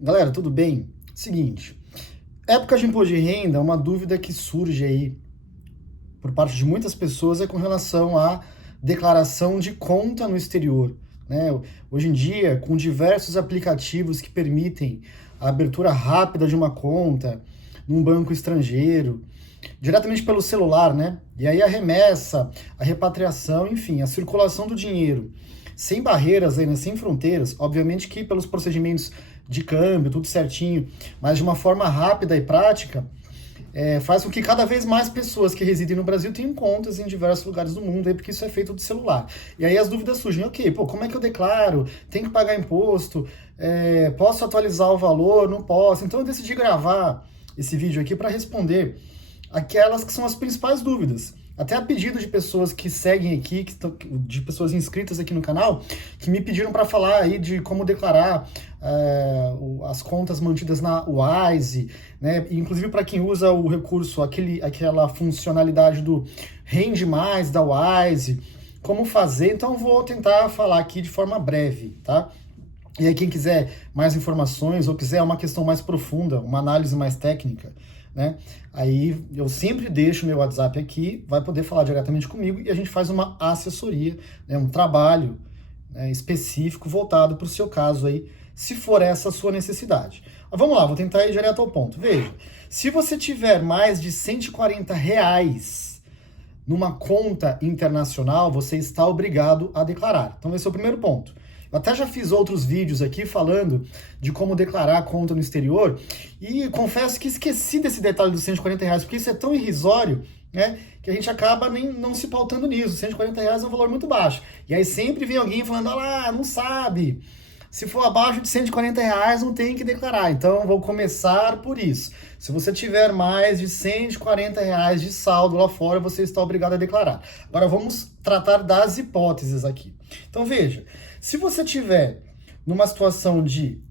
Galera, tudo bem? Seguinte, época de imposto de renda, uma dúvida que surge aí por parte de muitas pessoas é com relação à declaração de conta no exterior, né? Hoje em dia, com diversos aplicativos que permitem a abertura rápida de uma conta num banco estrangeiro, diretamente pelo celular, né? E aí a remessa, a repatriação, enfim, a circulação do dinheiro sem barreiras ainda, sem fronteiras, obviamente que pelos procedimentos de câmbio, tudo certinho, mas de uma forma rápida e prática, faz com que cada vez mais pessoas que residem no Brasil tenham contas em diversos lugares do mundo, aí, porque isso é feito do celular. E aí as dúvidas surgem, ok, pô, como é que eu declaro? Tem que pagar imposto? Posso atualizar o valor? Não posso. Então eu decidi gravar esse vídeo aqui para responder aquelas que são as principais dúvidas. Até a pedido de pessoas que seguem aqui, de pessoas inscritas aqui no canal, que me pediram para falar aí de como declarar as contas mantidas na Wise, né? Inclusive para quem usa o recurso, aquela funcionalidade do Rende Mais da Wise, como fazer. Então eu vou tentar falar aqui de forma breve, tá? E aí quem quiser mais informações ou quiser uma questão mais profunda, uma análise mais técnica, né? Aí eu sempre deixo meu WhatsApp aqui, vai poder falar diretamente comigo e a gente faz uma assessoria, né, um trabalho, né, específico voltado para o seu caso aí, se for essa a sua necessidade. Mas vamos lá, vou tentar ir direto ao ponto. Veja, se você tiver mais de R$ 140 numa conta internacional, você está obrigado a declarar. Então esse é o primeiro ponto. Eu até já fiz outros vídeos aqui falando de como declarar a conta no exterior e confesso que esqueci desse detalhe dos R$ 140, porque isso é tão irrisório, né, que a gente acaba nem não se pautando nisso. R$ 140 é um valor muito baixo. E aí sempre vem alguém falando, ah lá, não sabe. Se for abaixo de R$ 140, não tem que declarar. Então, vou começar por isso. Se você tiver mais de R$ 140 de saldo lá fora, você está obrigado a declarar. Agora, vamos tratar das hipóteses aqui. Então, veja, se você tiver numa situação de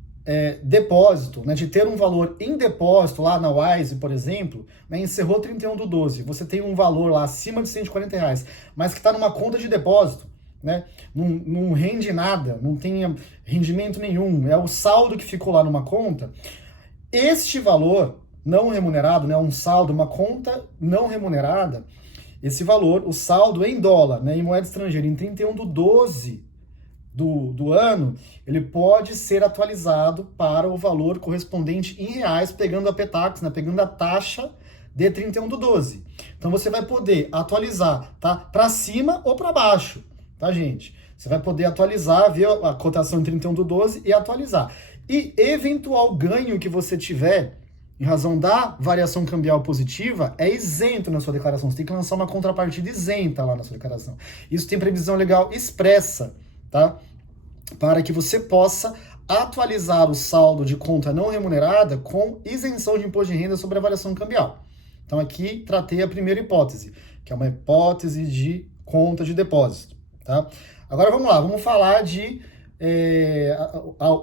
depósito, né, de ter um valor em depósito lá na Wise, por exemplo, né, encerrou 31/12, você tem um valor lá acima de R$ 140, mas que está numa conta de depósito, né, não rende nada, não tem rendimento nenhum, é o saldo que ficou lá numa conta, este valor não remunerado, né, um saldo, uma conta não remunerada, esse valor, o saldo em dólar, né, em moeda estrangeira, em 31/12 do ano, ele pode ser atualizado para o valor correspondente em reais, pegando a PTAX, né, pegando a taxa de 31/12. Então você vai poder atualizar, tá, para cima ou para baixo, tá, gente? Você vai poder atualizar, ver a cotação em 31/12 e atualizar. E eventual ganho que você tiver em razão da variação cambial positiva é isento na sua declaração. Você tem que lançar uma contrapartida isenta lá na sua declaração. Isso tem previsão legal expressa, tá? Para que você possa atualizar o saldo de conta não remunerada com isenção de imposto de renda sobre a variação cambial. Então aqui tratei a primeira hipótese, que é uma hipótese de conta de depósito, tá? Agora vamos lá, vamos falar de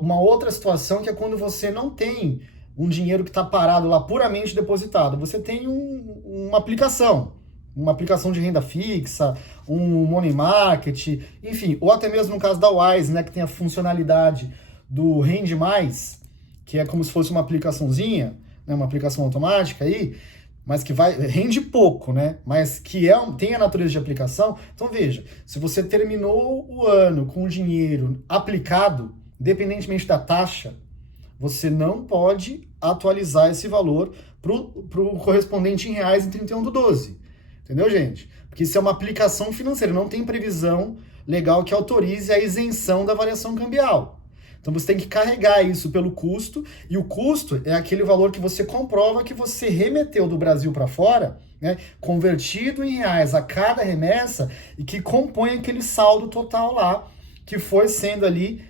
uma outra situação, que é quando você não tem um dinheiro que está parado lá puramente depositado, você tem uma aplicação de renda fixa, um money market, enfim, ou até mesmo no caso da Wise, né, que tem a funcionalidade do Rende Mais, que é como se fosse uma aplicaçãozinha, né, uma aplicação automática aí, mas que rende pouco, né, mas que tem a natureza de aplicação. Então veja, se você terminou o ano com o dinheiro aplicado, independentemente da taxa, você não pode atualizar esse valor para o correspondente em reais em 31/12. Entendeu, gente? Porque isso é uma aplicação financeira, não tem previsão legal que autorize a isenção da variação cambial. Então você tem que carregar isso pelo custo, e o custo é aquele valor que você comprova que você remeteu do Brasil para fora, né, convertido em reais a cada remessa, e que compõe aquele saldo total lá, que foi sendo ali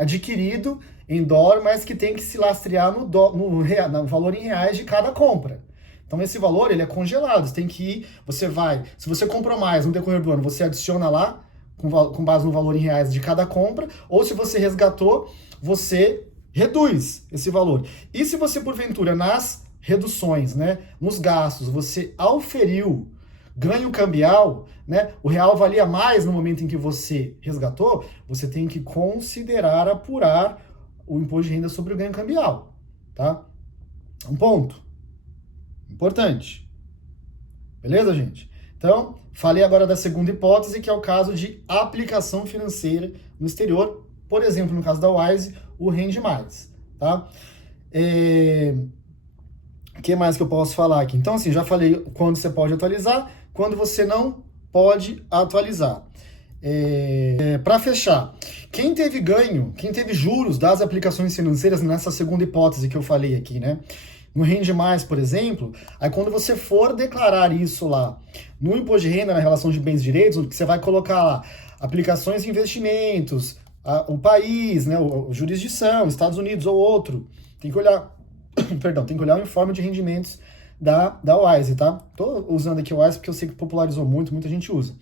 adquirido em dólar, mas que tem que se lastrear no valor em reais de cada compra. Então esse valor, ele é congelado, você tem que ir, se você comprou mais no decorrer do ano, você adiciona lá, com base no valor em reais de cada compra, ou se você resgatou, você reduz esse valor. E se você, porventura, nas reduções, né, nos gastos, você auferiu ganho cambial, né, o real valia mais no momento em que você resgatou, você tem que considerar apurar o imposto de renda sobre o ganho cambial, tá? Um ponto importante. Beleza, gente? Então, falei agora da segunda hipótese, que é o caso de aplicação financeira no exterior. Por exemplo, no caso da Wise, o Rende Mais, tá? O que mais que eu posso falar aqui? Então, assim, já falei quando você pode atualizar, quando você não pode atualizar. Para fechar, quem teve ganho, quem teve juros das aplicações financeiras nessa segunda hipótese que eu falei aqui, né? No Rende Mais, por exemplo, aí quando você for declarar isso lá no imposto de renda, na relação de bens e direitos, você vai colocar lá aplicações de investimentos, o país, né, a jurisdição, Estados Unidos ou outro. Tem que olhar, perdão, tem que olhar o informe de rendimentos da Wise, tá? Tô usando aqui o Wise porque eu sei que popularizou muito, muita gente usa.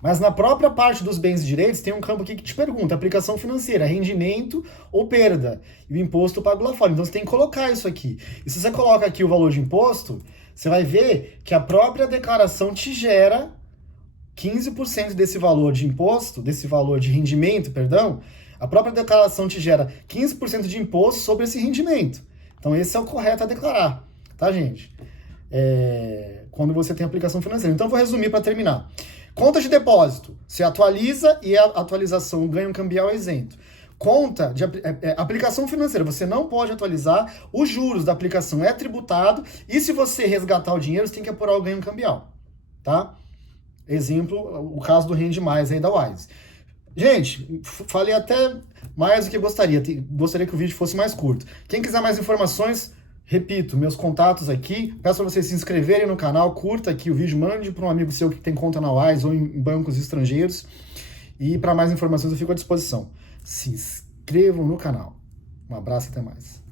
Mas na própria parte dos bens e direitos tem um campo aqui que te pergunta, aplicação financeira, rendimento ou perda, e o imposto pago lá fora. Então você tem que colocar isso aqui. E se você coloca aqui o valor de imposto, você vai ver que a própria declaração te gera 15% desse valor de imposto, desse valor de rendimento, perdão, a própria declaração te gera 15% de imposto sobre esse rendimento. Então esse é o correto a declarar, tá, gente? Quando você tem aplicação financeira. Então eu vou resumir para terminar. Conta de depósito, se atualiza e a atualização, o ganho cambial é isento. Conta de aplicação financeira, você não pode atualizar, os juros da aplicação é tributado e se você resgatar o dinheiro, você tem que apurar o ganho cambial, tá? Exemplo, o caso do Rende Mais aí da Wise. Gente, falei até mais do que gostaria, gostaria que o vídeo fosse mais curto. Quem quiser mais informações, repito, meus contatos aqui, peço para vocês se inscreverem no canal, curta aqui o vídeo, mande para um amigo seu que tem conta na Wise ou em bancos estrangeiros. E para mais informações eu fico à disposição. Se inscrevam no canal. Um abraço e até mais.